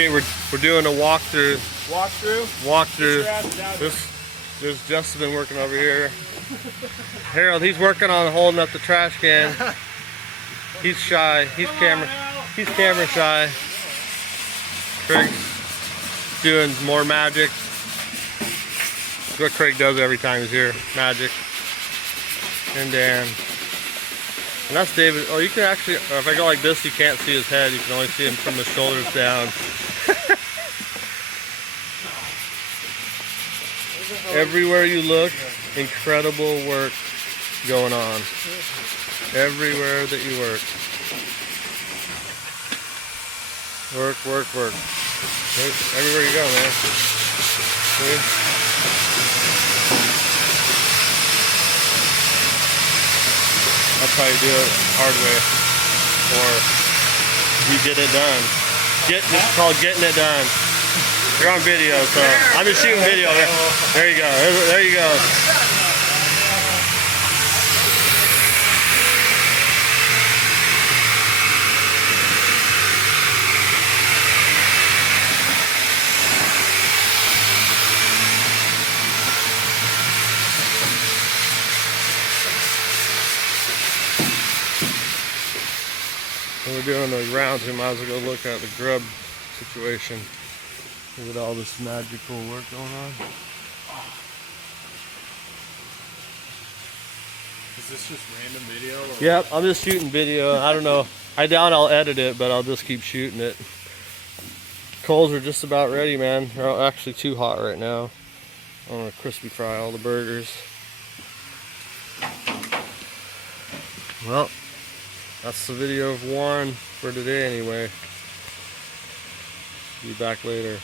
Okay, we're doing a walkthrough. Walkthrough. There's Justin been working over here. Harold, he's working on holding up the trash can. He's shy. He's camera shy. Craig's doing more magic. That's what Craig does every time he's here. Magic. And Dan. And that's David. Oh, you can actually, if I go like this, you can't see his head. You can only see him from the shoulders down. Everywhere you look, incredible work going on. Everywhere that you work. Work. Everywhere you go, man. See? That's how you do it hard way. Or you get it done. It's called getting it done. You're on video, so I'm just shooting video. There you go. There you go. When we're doing the rounds, we might as well go look at the grub situation. Look at all this magical work going on. Is this just random video? Or yep, I'm just shooting video. I don't know. I doubt I'll edit it, but I'll just keep shooting it. Coals are just about ready, man. They're actually too hot right now. I'm gonna crispy fry all the burgers. Well, that's the video of Warren for today anyway. Be back later.